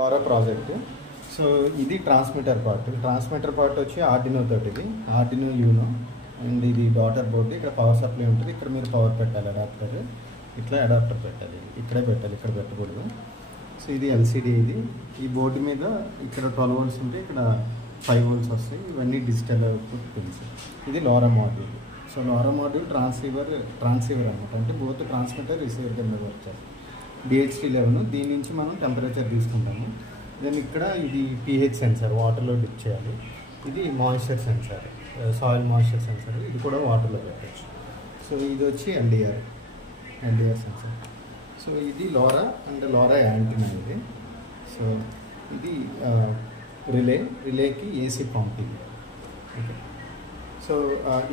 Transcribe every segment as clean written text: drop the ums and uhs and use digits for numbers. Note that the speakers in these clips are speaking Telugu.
LoRa project. సో ఇది ట్రాన్స్మిటర్ పార్ట్ వచ్చి ఆర్డినో తోటి, ఇది ఆర్డినో యూనో, అండ్ ఇది డాటర్ బోర్డు. ఇక్కడ పవర్ సప్లై ఉంటుంది, ఇక్కడ మీరు పవర్ పెట్టాలి, అడాప్టర్ ఇట్లా అడాప్టర్ పెట్టాలి, ఇక్కడే పెట్టాలి, ఇక్కడ పెట్టకూడదు. సో ఇది ఎల్సిడి. ఇది ఈ బోర్డు మీద ఇక్కడ 12 volts ఉంటే ఇక్కడ 5 volts వస్తాయి. ఇవన్నీ డిజిటల్ అవుట్పుట్ పిన్స్. ఇది LoRa module. So LoRa module transceiver అనమాట, అంటే బోత్ ట్రాన్స్మిటర్ రిసీవర్ కింద వర్క్ చేస్తాం. DHT11 దీని నుంచి మనం టెంపరేచర్ తీసుకుంటాము. దెన్ ఇక్కడ ఇది pH సెన్సార్, వాటర్లో డిప్ చేయాలి. ఇది moisture sensor, soil moisture sensor, ఇది కూడా వాటర్లో పెట్టచ్చు. సో ఇది వచ్చి ఎల్డిఆర్ సెన్సార్. సో ఇది LoRa అండ్ LoRa యాంటీనా ఇది. సో ఇది రిలేకి ఏసీ పంప్ ఇది. ఓకే. సో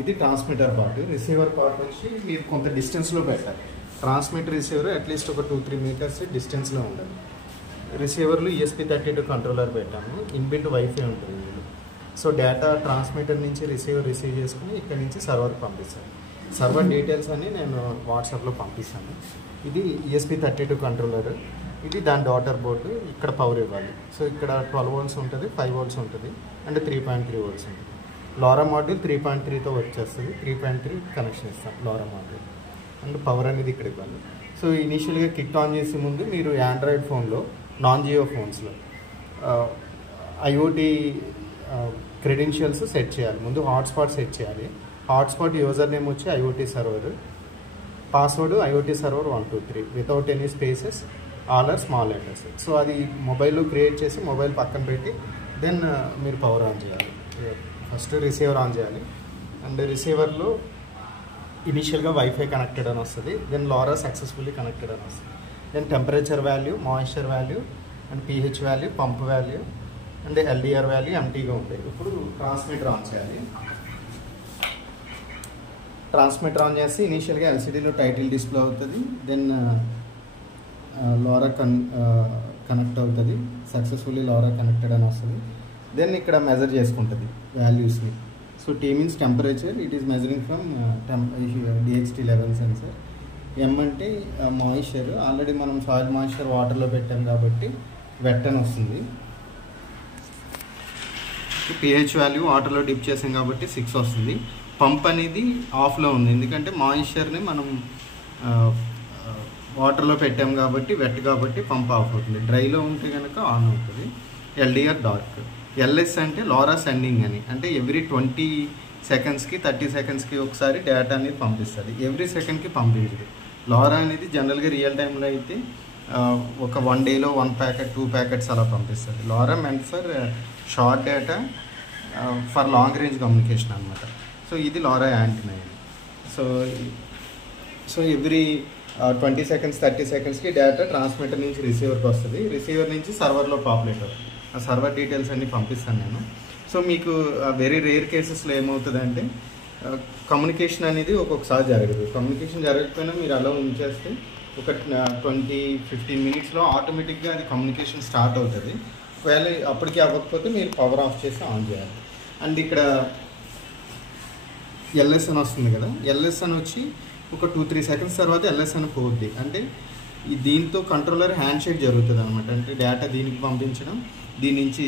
ఇది ట్రాన్స్మిటర్ పార్ట్. రిసీవర్ పార్ట్ వచ్చి మీరు కొంత డిస్టెన్స్లో పెట్టాలి. ట్రాన్స్మిటర్ రిసీవర్ అట్లీస్ట్ ఒక 2-3 meters డిస్టెన్స్లో ఉండాలి. రిసీవర్లు ESP32 కంట్రోలర్ పెట్టాము, ఇన్బిల్ట్ వైఫై ఉంటుంది. సో డేటా ట్రాన్స్మిటర్ నుంచి రిసీవర్ రిసీవ్ చేసుకుని ఇక్కడ నుంచి సర్వర్కి పంపిస్తాను. సర్వర్ డీటెయిల్స్ అన్ని నేను వాట్సాప్లో పంపిస్తాను. ఇది ESP32 కంట్రోలర్, ఇది దాని డాటర్ బోర్డు. ఇక్కడ పవర్ ఇవ్వాలి. సో ఇక్కడ 12 volts ఉంటుంది, 5 volts ఉంటుంది, అండ్ 3.3 volts ఉంటుంది. LoRa మాడ్యూల్ 3.3తో వర్క్ చేస్తుంది. 3.3 కనెక్షన్ ఇస్తాం LoRa మాడ్యూల్, అండ్ పవర్ అనేది ఇక్కడ ఇవ్వాలి. సో ఇనీషియల్గా కిట్ ఆన్ చేసే ముందు మీరు ఆండ్రాయిడ్ ఫోన్లో, నాన్ జియో ఫోన్స్లో IoT క్రెడెన్షియల్స్ సెట్ చేయాలి. ముందు హాట్స్పాట్ సెట్ చేయాలి. హాట్స్పాట్ యూజర్ నేమ్ వచ్చి IoT server, password IoT server 123 without any spaces, all are small letters. So అది మొబైల్లో క్రియేట్ చేసి మొబైల్ పక్కన పెట్టి దెన్ మీరు పవర్ ఆన్ చేయాలి. ఫస్ట్ రిసీవర్ ఆన్ చేయాలి, అండ్ రిసీవర్లో ఇనీషియల్గా వైఫై కనెక్టెడ్ అని వస్తుంది. దెన్ LoRa సక్సెస్ఫుల్లీ కనెక్టెడ్ అని వస్తుంది. Then temperature value, moisture value, and pH value, pump value, and LDR value ఎంటీగా ఉంటాయి. ఇప్పుడు ట్రాన్స్మిటర్ ఆన్ చేయాలి. ట్రాన్స్మిటర్ ఆన్ చేసి ఇనీషియల్గా LCDలో టైటిల్ డిస్ప్లే అవుతుంది. దెన్ LoRa కనెక్ట్ అవుతుంది. సక్సెస్ఫుల్లీ LoRa కనెక్టెడ్ అని వస్తుంది. దెన్ ఇక్కడ మెజర్ చేసుకుంటుంది వాల్యూస్ని. So T means temperature, it is measuring from DHT11 sensor. M అంటే మాయిశ్చర్, ఆల్రెడీ మనం సాయిల్ మాయిశ్చర్ వాటర్లో పెట్టాం కాబట్టి వెట్ అని వస్తుంది. pH వాల్యూ వాటర్లో డిప్ చేసాం కాబట్టి 6 వస్తుంది. పంప్ అనేది ఆఫ్లో ఉంది, ఎందుకంటే మాయిశ్చర్ని మనం వాటర్లో పెట్టాం కాబట్టి వెట్ కాబట్టి పంప్ ఆఫ్ అవుతుంది. డ్రైలో ఉంటే కనుక ఆన్ అవుతుంది. LDR dark. LS అంటే LoRa సెండింగ్ అని, అంటే ఎవ్రీ 20 secondsకి 30 secondsకి ఒకసారి డేటా అనేది పంపిస్తుంది. ఎవ్రీ సెకండ్కి పంపించదు. LoRa అనేది జనరల్గా రియల్ టైంలో అయితే ఒక 1 dayలో 1 packet 2 packets అలా పంపిస్తుంది. LoRa meant for short data, for long range communication అనమాట. సో ఇది LoRa యాంటీనా ఇది. సో ఎవ్రీ 20 seconds 30 secondsకి డేటా ట్రాన్స్మిటర్ నుంచి రిసీవర్కి వస్తుంది. రిసీవర్ నుంచి సర్వర్లో పాపులేట్ అవుతుంది. ఆ సర్వర్ డీటెయిల్స్ అన్నీ పంపిస్తాను నేను. సో మీకు వెరీ రేర్ కేసెస్లో ఏమవుతుందంటే కమ్యూనికేషన్ అనేది ఒక్కొక్కసారి జరగదు. కమ్యూనికేషన్ జరగకపోయినా మీరు అలా ఉంచేస్తే ఒక 20-15 minutesలో ఆటోమేటిక్గా అది కమ్యూనికేషన్ స్టార్ట్ అవుతుంది. ఒకవేళ అప్పటికి అవ్వకపోతే మీరు పవర్ ఆఫ్ చేసి ఆన్ చేయాలి. అండ్ ఇక్కడ LS అని వస్తుంది కదా, LS అని వచ్చి ఒక 2-3 seconds తర్వాత LS అని పోద్ది. అంటే దీంతో కంట్రోలర్ హ్యాండ్ షేక్ జరుగుతుంది అనమాట. అంటే డేటా దీనికి పంపించడం, దీని నుంచి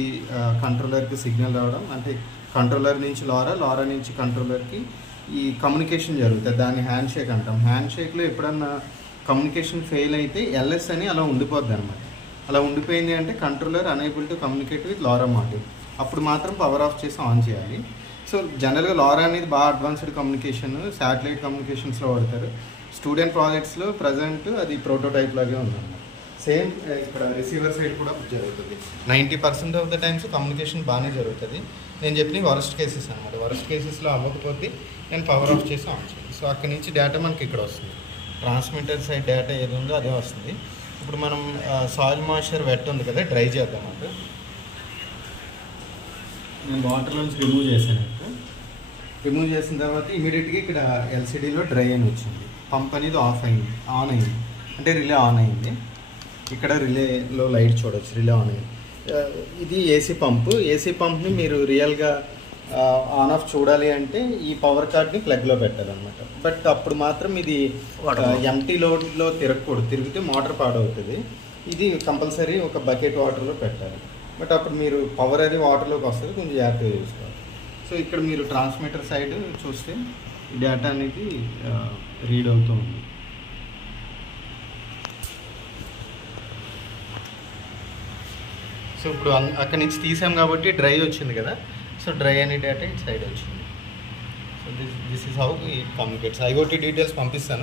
కంట్రోలర్కి సిగ్నల్ రావడం, అంటే కంట్రోలర్ నుంచి LoRa నుంచి కంట్రోలర్కి ఈ కమ్యూనికేషన్ జరుగుతుంది. దాన్ని హ్యాండ్ షేక్ అంటాం. హ్యాండ్ షేక్లో ఎప్పుడన్నా కమ్యూనికేషన్ ఫెయిల్ అయితే LS అని అలా ఉండిపోద్ది అనమాట. అలా ఉండిపోయింది అంటే controller unable to communicate with LoRa module. అప్పుడు మాత్రం పవర్ ఆఫ్ చేసి ఆన్ చేయాలి. సో జనరల్గా LoRa అనేది బాగా అడ్వాన్స్డ్ కమ్యూనికేషన్, శాటిలైట్ కమ్యూనికేషన్స్లో వాడతారు. స్టూడెంట్ ప్రాజెక్ట్స్లో ప్రజెంట్ అది ప్రోటోటైప్ లాగే ఉందన్నమాట. సేమ్ ఇక్కడ రిసీవర్ సైడ్ కూడా జరుగుతుంది. 90% ఆఫ్ ద టైమ్స్ కమ్యూనికేషన్ బాగానే జరుగుతుంది. నేను చెప్పిన వరస్ట్ కేసెస్ అనమాట. వరస్ట్ కేసెస్లో అవ్వకపోతే నేను పవర్ ఆఫ్ చేసి ఆన్ చేయాలి. సో అక్కడి నుంచి డేటా మనకి ఇక్కడ వస్తుంది. ట్రాన్స్మిటర్ సైడ్ డేటా ఏది ఉందో అదే వస్తుంది. ఇప్పుడు మనం సాయిల్ మాయిశ్చర్ వెట్ ఉంది కదా, డ్రై చేద్దాం. అంటే నేను వాటర్లోంచి రిమూవ్ చేశాను. రిమూవ్ చేసిన తర్వాత ఇమీడియట్గా ఇక్కడ LCDలో డ్రై అని వచ్చింది. పంప్ అనేది ఆన్ అయింది, అంటే రిలే ఆన్ అయింది. ఇక్కడ రిలేలో లైట్ చూడవచ్చు, రిలే ఆన్ అయింది. ఇది ఏసీ పంప్ని మీరు రియల్గా ఆన్ ఆఫ్ చూడాలి అంటే ఈ పవర్ కార్డ్ని ప్లగ్లో పెట్టాలన్నమాట. బట్ అప్పుడు మాత్రం ఇది ఎంటీ లోడ్లో తిరగకూడదు, తిరిగితే మోటార్ పాడవుతుంది. ఇది కంపల్సరీ ఒక బకెట్ వాటర్లో పెట్టాలి. బట్ అప్పుడు మీరు పవర్ అది వాటర్లోకి వస్తుంది, కొంచెం జాగ్రత్తగా చూసుకోవాలి. సో ఇక్కడ మీరు ట్రాన్స్మిటర్ సైడ్ చూస్తే డేటా అనేది రీడ్ అవుతూ ఉంది. సో ఇప్పుడు అక్కడి నుంచి తీసాం కాబట్టి డ్రై వచ్చింది కదా. సో డ్రై అనే డేటా ఇటు సైడ్ వచ్చింది. So this is how it communicates. IoT details పంపిస్తాను.